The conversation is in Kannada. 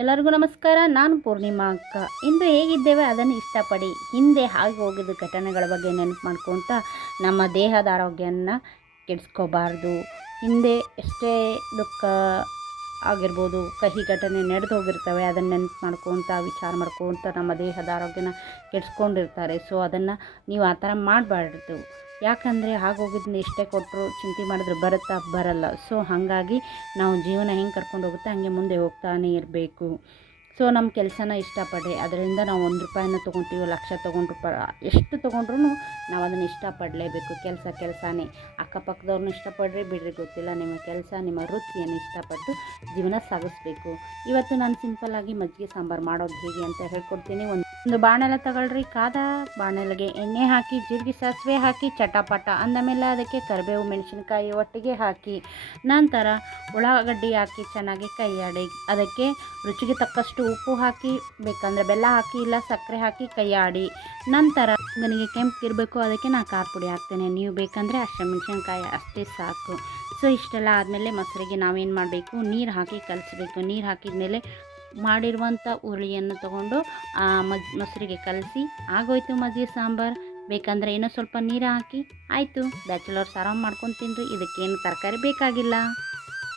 ಎಲ್ಲರಿಗೂ ನಮಸ್ಕಾರ. ನಾನು ಪೂರ್ಣಿಮಾ ಅಕ್ಕ. ಇಂದು ಹೇಗಿದ್ದೇವೆ ಅದನ್ನು ಇಷ್ಟಪಡಿ. ಹಿಂದೆ ಆಗಿ ಹೋಗಿದ್ದ ಘಟನೆಗಳ ಬಗ್ಗೆ ನೆನಪು ಮಾಡ್ಕೊತ ನಮ್ಮ ದೇಹದ ಆರೋಗ್ಯನ ಕೆಡಿಸ್ಕೋಬಾರ್ದು. ಹಿಂದೆ ಎಷ್ಟೇ ದುಃಖ ಆಗಿರ್ಬೋದು, ಕಹಿ ಘಟನೆ ನಡೆದು ಹೋಗಿರ್ತವೆ, ಅದನ್ನು ನೆನಪು ಮಾಡ್ಕೊತ ವಿಚಾರ ಮಾಡ್ಕೊತ ನಮ್ಮ ದೇಹದ ಆರೋಗ್ಯನ ಕೆಡಿಸ್ಕೊಂಡಿರ್ತಾರೆ. ಸೊ ಅದನ್ನು ನೀವು ಆ ಥರ ಮಾಡಬಾರ್ದು. ಯಾಕಂದರೆ ಆಗೋಗಿದ್ದನ್ನ ಎಷ್ಟೇ ಕೊಟ್ಟರು ಚಿಂತೆ ಮಾಡಿದ್ರೆ ಬರುತ್ತಾ ಬರಲ್ಲ. ಸೊ ಹಾಗಾಗಿ ನಾವು ಜೀವನ ಹೆಂಗೆ ಕರ್ಕೊಂಡು ಹೋಗುತ್ತೆ ಹಂಗೆ ಮುಂದೆ ಹೋಗ್ತಾನೆ ಇರಬೇಕು. ಸೊ ನಮ್ಮ ಕೆಲಸನ ಇಷ್ಟಪಡಿ. ಅದರಿಂದ ನಾವು ₹1 ತೊಗೊತೀವಿ, ಲಕ್ಷ ತೊಗೊಂಡ್ರು ಎಷ್ಟು ತೊಗೊಂಡ್ರೂ ನಾವು ಅದನ್ನು ಇಷ್ಟಪಡಲೇಬೇಕು. ಕೆಲಸನೇ. ಅಕ್ಕಪಕ್ಕದವ್ರನ್ನ ಇಷ್ಟಪಡ್ರಿ ಬಿಡ್ರಿ ಗೊತ್ತಿಲ್ಲ, ನಿಮ್ಮ ಕೆಲಸ ನಿಮ್ಮ ವೃತ್ತಿಯನ್ನು ಇಷ್ಟಪಟ್ಟು ಜೀವನ ಸಾಗಿಸ್ಬೇಕು. ಇವತ್ತು ನಾನು ಸಿಂಪಲ್ಲಾಗಿ ಮಜ್ಜಿಗೆ ಸಾಂಬಾರು ಮಾಡೋದು ಹೇಗೆ ಅಂತ ಹೇಳ್ಕೊಡ್ತೀನಿ. ಒಂದು ಬಾಣಲೆ ತಗೊಳ್ರಿ. ಕಾದ ಬಾಣಲೆಗೆ ಎಣ್ಣೆ ಹಾಕಿ, ಜೀರಿಗೆ ಸಾಸಿವೆ ಹಾಕಿ ಚಟಪಟ ಅಂದಮೇಲೆ ಅದಕ್ಕೆ ಕರಿಬೇವು ಮೆಣಸಿನ್ಕಾಯಿ ಒಟ್ಟಿಗೆ ಹಾಕಿ, ನಂತರ ಉಳ್ಳಾಗಡ್ಡಿ ಹಾಕಿ ಚೆನ್ನಾಗಿ ಕೈಯಾಡಿ, ಅದಕ್ಕೆ ರುಚಿಗೆ ತಕ್ಕಷ್ಟು ಉಪ್ಪು ಹಾಕಿ, ಬೇಕಂದರೆ ಬೆಲ್ಲ ಹಾಕಿ ಇಲ್ಲ ಸಕ್ಕರೆ ಹಾಕಿ ಕೈಯಾಡಿ. ನಂತರ ನನಗೆ ಕೆಂಪಿರಬೇಕು, ಅದಕ್ಕೆ ನಾನು ಖಾರ ಪುಡಿ ಹಾಕ್ತೇನೆ. ನೀವು ಬೇಕಂದರೆ ಹಸಿಮೆಣಸಿನ್ಕಾಯಿ ಅಷ್ಟೇ ಸಾಕು. ಸೊ ಇಷ್ಟೆಲ್ಲ ಆದಮೇಲೆ ಮೊಸರಿಗೆ ನಾವೇನು ಮಾಡಬೇಕು, ನೀರು ಹಾಕಿ ಕಲಿಸ್ಬೇಕು. ನೀರು ಹಾಕಿದ ಮೇಲೆ ಮಾಡಿರುವಂಥ ಹುರುಳಿಯನ್ನು ತೊಗೊಂಡು ಮೊಸರಿಗೆ ಕಲಸಿ ಆಗೋಯ್ತು ಮಜ್ಜಿಗೆ ಸಾಂಬಾರು. ಬೇಕಂದರೆ ಇನ್ನೂ ಸ್ವಲ್ಪ ನೀರು ಹಾಕಿ ಆಯಿತು. ಬ್ಯಾಚುಲರ್ಸ್ ಆರಾಮ್ ಮಾಡ್ಕೊಂಡು ತಿನ್ನಿರಿ. ಇದಕ್ಕೇನು ತರಕಾರಿ ಬೇಕಾಗಿಲ್ಲ.